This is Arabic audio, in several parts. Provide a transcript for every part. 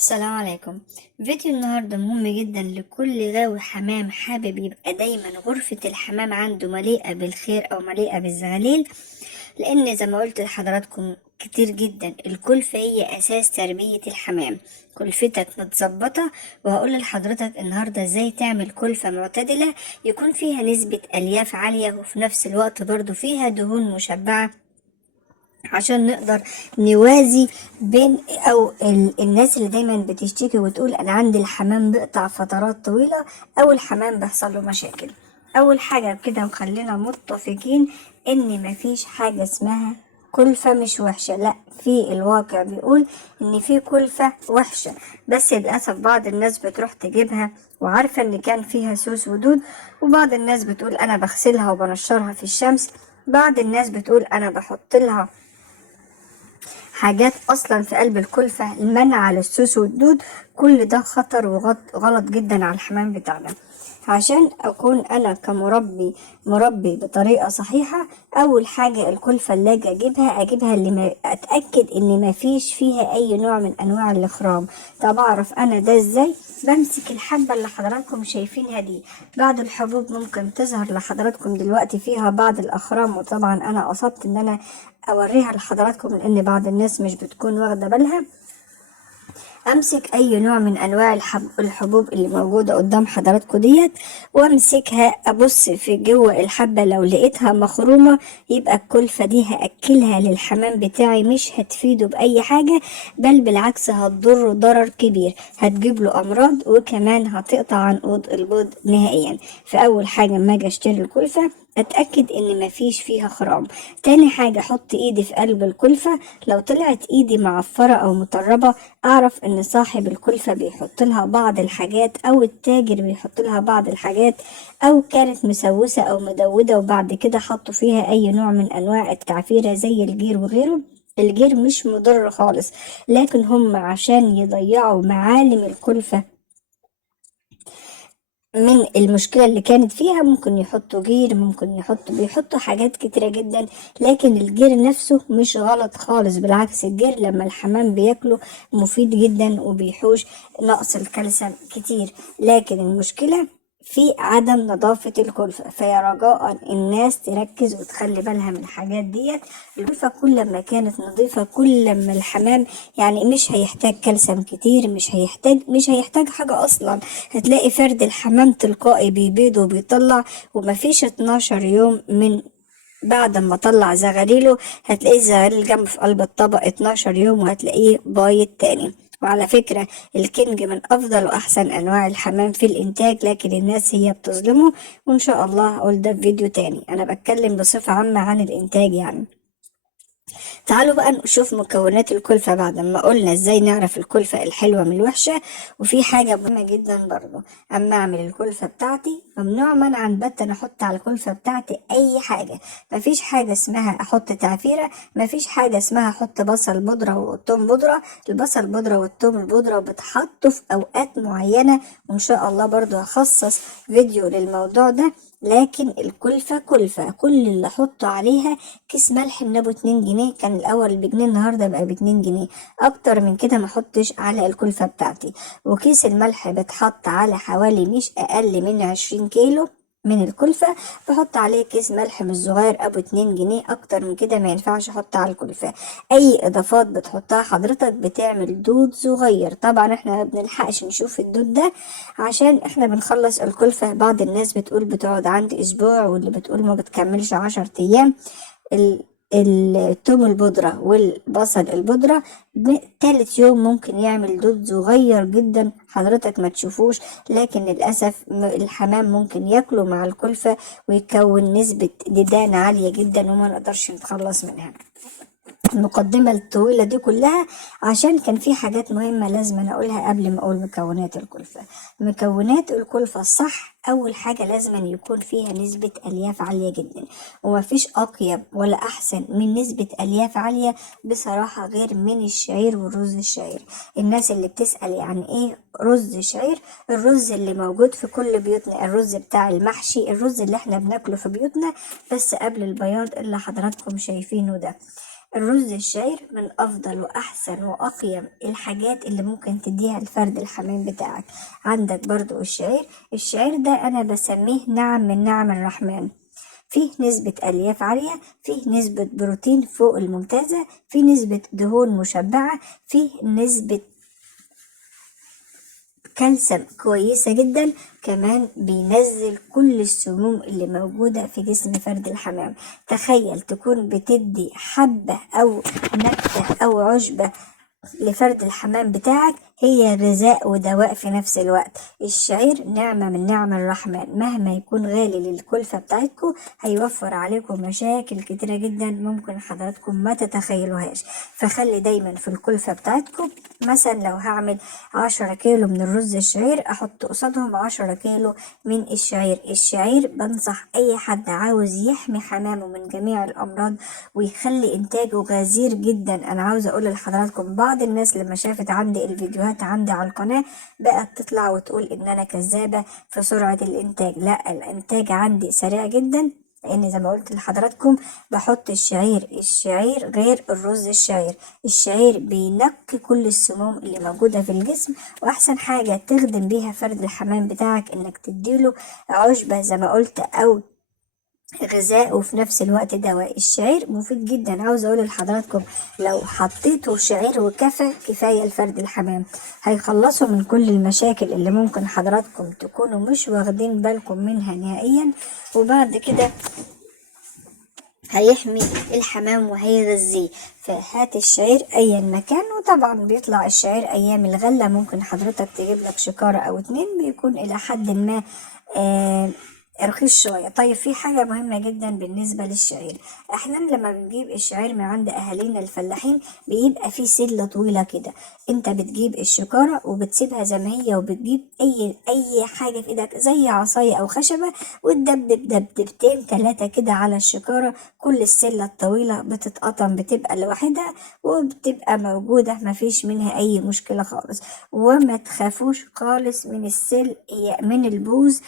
السلام عليكم. فيديو النهاردة مهم جدا لكل غاوي حمام حابب يبقى دايما غرفة الحمام عنده مليئة بالخير أو مليئة بالزغاليل، لأن زي ما قلت لحضراتكم كتير جدا الكلفة هي أساس تربية الحمام. كلفتك متظبطة، وهقول لحضرتك النهاردة ازاي تعمل كلفة معتدلة يكون فيها نسبة ألياف عالية وفي نفس الوقت برضو فيها دهون مشبعة، عشان نقدر نوازي بين الناس اللي دايما بتشتكي وتقول انا عندي الحمام بيقطع فترات طويلة او الحمام بيحصل له مشاكل. اول حاجة كده وخلينا متفقين ان مفيش حاجة اسمها كلفة مش وحشة، لا، في الواقع بيقول ان في كلفة وحشة، بس للأسف بعض الناس بتروح تجيبها وعارفة ان كان فيها سوس ودود، وبعض الناس بتقول انا بغسلها وبنشرها في الشمس، بعض الناس بتقول انا بحط لها حاجات اصلا في قلب الكلفة المنع للسوس والدود. كل ده خطر وغلط جدا على الحمام بتاعنا. عشان اكون انا مربي بطريقة صحيحة، اول حاجة الكلفة اللي اجيبها اللي ما اتأكد ان ما فيش فيها اي نوع من انواع الاخرام. طب اعرف انا ده ازاي؟ بمسك الحبة اللي حضراتكم شايفينها دي، بعض الحبوب ممكن تظهر لحضراتكم دلوقتي فيها بعض الاخرام، وطبعا انا قصدت ان انا اوريها لحضراتكم لان بعض الناس مش بتكون واخده بالها. امسك اي نوع من انواع الحبوب اللي موجوده قدام حضراتكم ديت، وامسكها ابص في جوه الحبه، لو لقيتها مخرومه يبقى الكلفه دي هاكلها للحمام بتاعي، مش هتفيده باي حاجه، بل بالعكس هتضره ضرر كبير، هتجيب له امراض وكمان هتقطع عنقود البيض نهائيا. فاول حاجه اما اجي اشتري الكلفه اتاكد ان مفيش فيها خرام. تاني حاجه احط ايدي في قلب الكلفه، لو طلعت ايدي معفره او مطربه اعرف ان صاحب الكلفة بيحط لها بعض الحاجات او التاجر بيحط لها بعض الحاجات، او كانت مسوسة او مدودة وبعد كده حطوا فيها اي نوع من انواع التعفيرة زي الجير وغيره. الجير مش مضر خالص، لكن هم عشان يضيعوا معالم الكلفة من المشكلة اللي كانت فيها ممكن يحطوا جير، ممكن بيحطوا حاجات كتيرة جدا. لكن الجير نفسه مش غلط خالص، بالعكس الجير لما الحمام بياكله مفيد جدا وبيحوش نقص الكالسيوم كتير. لكن المشكلة في عدم نظافة الكلفة، فيا رجاء الناس تركز وتخلي بالها من الحاجات ديت. الكلفة كل ما كانت نظيفة كل ما الحمام يعني مش هيحتاج كالسيوم كتير، مش هيحتاج حاجة أصلا. هتلاقي فرد الحمام تلقائي بيبيض وبيطلع، ومفيش 12 يوم من بعد ما طلع زغاليله هتلاقيه الزغاليل جنب في قلب الطبق 12 يوم وهتلاقيه بايض تاني. وعلى فكرة الكنج من أفضل وأحسن أنواع الحمام في الإنتاج، لكن الناس هي بتظلمه، وإن شاء الله هقول ده في فيديو تاني. أنا بتكلم بصفة عامة عن الإنتاج يعني. تعالوا بقى نشوف مكونات الكلفة بعد ما قلنا ازاي نعرف الكلفة الحلوة من الوحشة. وفي حاجة مهمة جدا برضو، اما اعمل الكلفة بتاعتي ممنوع منعا باتا احط على الكلفة بتاعتي اي حاجة. مفيش حاجة اسمها احط تعفيرة، مفيش حاجة اسمها احط بصل بودرة وثوم بودرة. البصل بودرة والثوم البودرة بتحطوا في اوقات معينة، وان شاء الله برضو هخصص فيديو للموضوع ده. لكن الكلفة كلفة، كل اللي احطه عليها كيس ملح من ابو 2 جنيه، كان الاول بجنيه النهارده بقى ب2 جنيه، اكتر من كده ما احطش على الكلفة بتاعتي. وكيس الملح بتحط على حوالي مش اقل من 20 كيلو من الكلفة، بحط عليه كيس ملح مش صغير ابو 2 جنيه، اكتر من كده ما ينفعش احط على الكلفة. اي اضافات بتحطها حضرتك بتعمل دود صغير، طبعا احنا ما بنلحقش نشوف الدود ده عشان احنا بنخلص الكلفة. بعض الناس بتقول بتقعد عندي اسبوع، واللي بتقول ما بتكملش 10 ايام. ال- التوم البودرة والبصل البودرة تالت يوم ممكن يعمل دود صغير جدا حضرتك ما تشوفوش، لكن للأسف الحمام ممكن ياكله مع الكلفة ويكون نسبة ديدان عالية جدا وما نقدرش نتخلص منها. المقدمة الطويلة دي كلها عشان كان في حاجات مهمة لازم أنا أقولها قبل ما أقول مكونات الكلفة. مكونات الكلفة الصح، أول حاجة لازم أن يكون فيها نسبة ألياف عالية جدا، ومفيش أطيب ولا أحسن من نسبة ألياف عالية بصراحة غير من الشعير والرز الشعير. الناس اللي بتسأل يعني إيه رز شعير، الرز اللي موجود في كل بيوتنا، الرز بتاع المحشي، الرز اللي احنا بناكله في بيوتنا بس قبل البياض اللي حضراتكم شايفينه ده. الرز الشعير من افضل واحسن واقيم الحاجات اللي ممكن تديها لفرد الحمام بتاعك. عندك برضو الشعير ده انا بسميه نعم من نعم الرحمن. فيه نسبة ألياف عالية، فيه نسبة بروتين فوق الممتازة، فيه نسبة دهون مشبعة، فيه نسبة كالسيوم كويسة جدا، كمان بينزل كل السموم اللي موجودة في جسم فرد الحمام. تخيل تكون بتدي حبة أو نبتة أو عشبة لفرد الحمام بتاعك، هي غذاء ودواء في نفس الوقت. الشعير نعمة من نعم الرحمن، مهما يكون غالي للكلفة بتاعتكم هيوفر عليكم مشاكل كتيرة جدا ممكن حضراتكم ما تتخيلوهاش. فخلي دايما في الكلفة بتاعتكم، مثلا لو هعمل 10 كيلو من الرز الشعير احط قصادهم 10 كيلو من الشعير بنصح اي حد عاوز يحمي حمامه من جميع الامراض ويخلي انتاجه غزير جدا. انا عاوزه اقول لحضراتكم بعض الناس لما شافت عندي الفيديوهات عندي على القناه بقت تطلع وتقول ان انا كذابه في سرعه الانتاج. لا، الانتاج عندي سريع جدا، لان زي ما قلت لحضراتكم بحط الشعير غير الرز الشعير بينقي كل السموم اللي موجودة في الجسم. واحسن حاجة تخدم بيها فرد الحمام بتاعك انك تديله عشبة زي ما قلت او غذاء وفي نفس الوقت دواء. الشعير مفيد جدا، عاوز اقول لحضراتكم لو حطيتوا شعير وكفى كفاية لفرد الحمام، هيخلصوا من كل المشاكل اللي ممكن حضراتكم تكونوا مش واخدين بالكم منها نهائيا، وبعد كده هيحمي الحمام وهيغذيه. فهات الشعير ايا مكان، وطبعا بيطلع الشعير ايام الغلة ممكن حضرتك تجيب لك شكارة او اتنين، بيكون الى حد ما آه رخيص شوية. طيب في حاجة مهمة جدا بالنسبة للشعير، احنا لما بنجيب الشعير من عند اهالينا الفلاحين بيبقى في سلة طويلة كده، انت بتجيب الشكارة وبتسيبها زي ما هي، وبتجيب اي حاجة في ايدك زي عصاية او خشبة وتدبب دبدبتين 3 كده على الشكارة، كل السلة الطويلة بتتقطم بتبقى لوحدها وبتبقى موجودة مفيش منها أي مشكلة خالص. وما تخافوش خالص من من البوز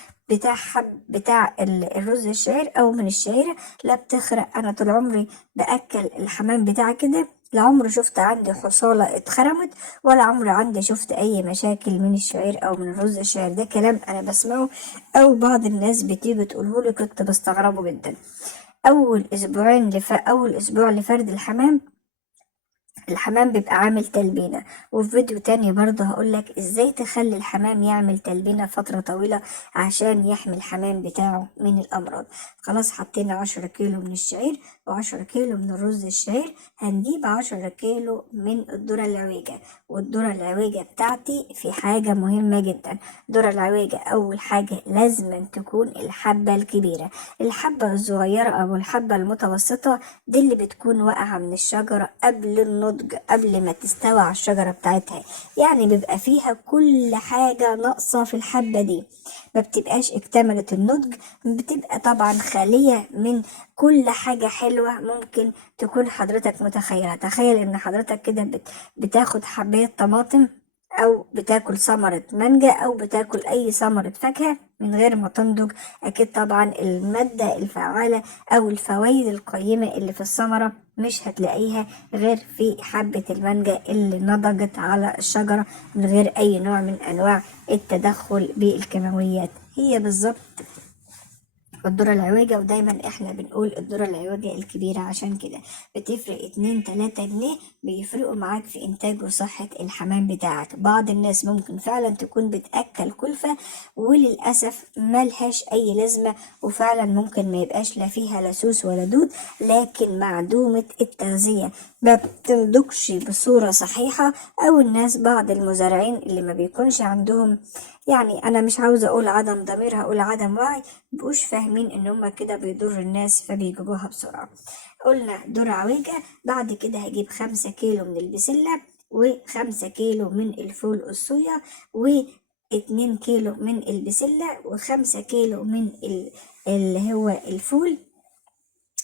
بتاع الرز الشعير أو من الشعيرة، لا بتخرق. أنا طول عمري بأكل الحمام بتاعي كده، لا عمري شفت عندي حصالة اتخرمت، ولا عمري عندي شفت أي مشاكل من الشعير أو من الرز الشعير. ده كلام أنا بسمعه أو بعض الناس بتيجي تقولهولي كنت بستغربه جدا. اول اسبوع لفرد الحمام بيبقى عامل تلبينة، وفي فيديو تاني برضه هقولك ازاي تخلي الحمام يعمل تلبينة فترة طويلة عشان يحمي الحمام بتاعه من الأمراض. خلاص حطينا 10 كيلو من الشعير و10 كيلو من الرز الشعير، هنجيب 10 كيلو من الذرة العويجة. والذرة العويجة بتاعتي في حاجة مهمة جدا، الذرة العويجة أول حاجة لازم تكون الحبة الكبيرة. الحبة الصغيرة أو الحبة المتوسطة دي اللي بتكون واقعة من الشجرة قبل النضج، قبل ما تستوى على الشجرة بتاعتها، يعني بيبقى فيها كل حاجة ناقصة في الحبة دي، ما بتبقاش اكتملت النضج، بتبقى طبعا خالية من كل حاجة حلوة ممكن تكون حضرتك متخيلها. تخيل ان حضرتك كده بتاخد حباية طماطم او بتاكل ثمرة مانجا او بتاكل اي ثمرة فاكهة من غير ما تنضج، اكيد طبعا المادة الفعالة او الفوائد القيمة اللي في الثمرة مش هتلاقيها غير في حبة المانجا اللي نضجت على الشجرة من غير اي نوع من انواع التدخل بالكيماويات. هي بالظبط الذرة العويجة، ودايما احنا بنقول الذرة العويجة الكبيرة عشان كده بتفرق 2-3 جنيه، بيفرقوا معاك في انتاج وصحة الحمام بتاعك. بعض الناس ممكن فعلا تكون بتأكل كلفة وللأسف ملهاش اي لازمة، وفعلا ممكن ما يبقاش لا فيها لسوس ولا دود، لكن معدومة التغذية ما بتنضجش بصورة صحيحة. او الناس بعض المزارعين اللي ما بيكونش عندهم، يعني انا مش عاوزة اقول عدم ضمير، هقول عدم وعي، مبقوش فاهمين ان هما كده بيضر الناس فبيجيبوها بسرعة. قلنا ذرة عويجة. بعد كده هجيب 5 كيلو من البسلة، و5 كيلو من الفول الصويا، و2 كيلو من البسلة، و5 كيلو من اللي هو الفول،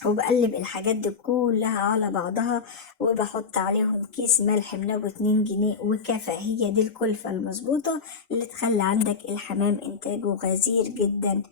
وبقلب الحاجات دي كلها على بعضها، وبحط عليهم كيس ملح منوي 2 جنيه وكفى. هي دي الكلفة المظبوطة اللي تخلي عندك الحمام انتاجه غزير جدا